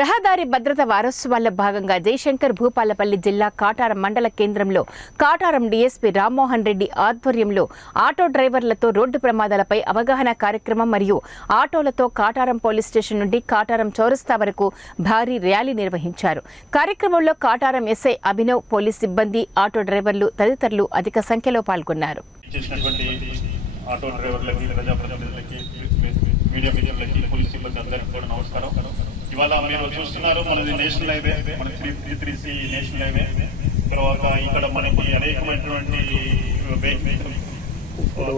రహదారి భద్రత వారోత్సవాల్లో భాగంగా జయశంకర్ భూపాలపల్లి జిల్లా కాటారం మండల కేంద్రంలో కాటారం డీఎస్పీ రామ్మోహన్ రెడ్డి ఆధ్వర్యంలో ఆటో డ్రైవర్లతో రోడ్డు ప్రమాదాలపై అవగాహన కార్యక్రమం మరియు ఆటోలతో కాటారం పోలీస్ స్టేషన్ నుండి కాటారం చౌరస్తా వరకు భారీ ర్యాలీ నిర్వహించారు. కార్యక్రమంలో కాటారం ఎస్ఐ అభినవ్ పోలీస్ సిబ్బంది ఆటో డ్రైవర్లు తదితరులు అధిక సంఖ్యలో పాల్గొన్నారు. ఆటో డ్రైవర్లకి ప్రజాప్రతినిధులకి మీడియా మిత్రులకి పోలీస్ సిబ్బంది అందరికీ కూడా నమస్కారం. ఇవాళ మీరు చూస్తున్నారు మనది నేషనల్ హైవే మన three three C national highway. తర్వాత ఇక్కడ మనకి అనేకమైనటువంటి వెహికల్స్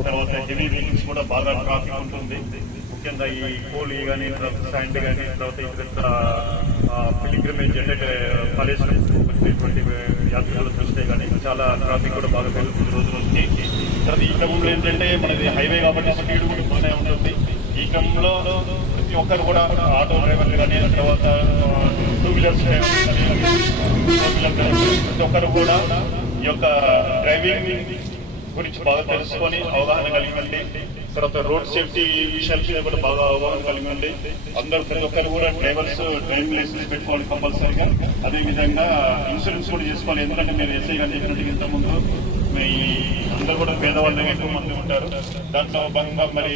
తర్వాత హెవీ వెహికల్స్ కూడా బాగా ట్రాఫిక్ ఉంటుంది. ముఖ్యంగా ఈ కోలి కానీ తర్వాత శాండ్ కానీ తర్వాత ఇక్కడ పిలిగ్రిమేజ్ అంటే కాళేశ్వరం వచ్చేటువంటి యాత్రలు చూస్తే కానీ చాలా ట్రాఫిక్ కూడా బాగా పెరుగుతుంది రోజు రోజుకి తర్వాత ఈ క్రమంలో ఏంటంటే మనది హైవే కాబట్టి స్పీడ్ కూడా బాగానే ఉంటుంది. ఈ క్రమంలో ప్రతి ఒక్కరు కూడా ఆటో డ్రైవర్లు కానీ తర్వాత టూ వీలర్స్ డ్రైవర్లు కానీ ఫోర్ వీలర్ డ్రైవర్లు ప్రతి ఒక్కరు కూడా ఈ యొక్క డ్రైవింగ్ గురించి బాగా తెలుసుకొని అవగాహన కలిగి తర్వాత రోడ్ సేఫ్టీ విషయాల మీద కూడా బాగా అవగాహన కలిగి ఉండి అందరూ ప్రతి ఒక్కరు కూడా డ్రైవర్స్ డ్రైవింగ్ లైసెన్స్ పెట్టుకోవాలి కంపల్సరీగా అదే విధంగా ఇన్సూరెన్స్ కూడా చేసుకోవాలి. ఎందుకంటే మీరు ఎస్ఐ గారు చెప్పినట్టు ఇంతకుముందు మీ అందరూ కూడా పేదవాళ్ళు ఎక్కువ మంది ఉంటారు. దాంట్లో భాగంగా మరి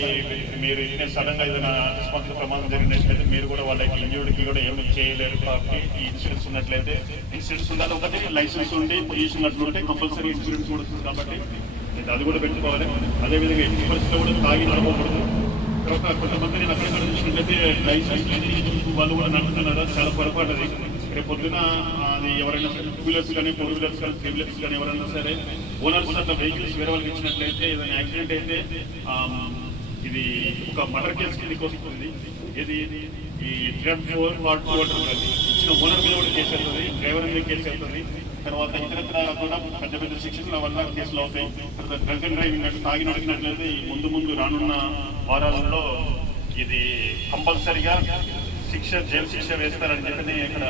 మీరు సడన్గా ఏదైనా అకస్మాత్తుగా ప్రమాదం జరిగినట్లయితే మీరు కూడా వాళ్ళకి ఇంజూర్డ్కి కూడా ఏమి చేయలేరు కాబట్టి ఈ ఇన్సూరెన్స్ ఉన్నట్లయితే ఇన్సూరెన్స్ ఉండాలి. ఒకటి లైసెన్స్ ఉండి పొజిషన్ అట్లుంటే కంపల్సరీ ఇన్సూరెన్స్ కూడా వస్తుంది కాబట్టి అది కూడా పెట్టుకోవాలి. అదేవిధంగా ఇన్సూరెన్స్ పరిస్థితిలో కూడా తాగి నడవకూడదు. కొంతమంది నేను అక్కడ చూసినట్లయితే లైసెన్స్ వాళ్ళు కూడా నడుపుతున్నారు? చాలా పొరపాటు అది. రేపు పొద్దున అది ఎవరైనా సరే టూ వీలర్స్ కానీ ఫోర్ వీలర్స్ కానీ త్రీ వీలర్స్ కానీ ఎవరైనా సరే ఓనర్స్ అట్లా వెహికల్స్ వేరే వాళ్ళకి ఇచ్చినట్లయితే ఏదైనా యాక్సిడెంట్ అయితే ఇది ఒక మర్డర్ కేసు కిందకి వస్తుంది. ఇది ఈ డ్రగ్ ఫోర్ పార్ట్ ఫోర్ ఇచ్చిన ఓనర్ మీద కూడా కేసు వెళ్తుంది డ్రైవర్ మీద కేసు వెళ్తుంది. తర్వాత ఇతరత్ర కూడా పెద్ద పెద్ద శిక్షల వల్ల కేసులు అవుతాయి. తర్వాత డ్రగ్ అండ్ డ్రైవింగ్ అంటే తాగి నడిచినట్లయితే ఈ ముందు ముందు రానున్న వారాలలో ఇది కంపల్సరిగా శిక్ష జైలు శిక్ష వేస్తారని చెప్పి ఇక్కడ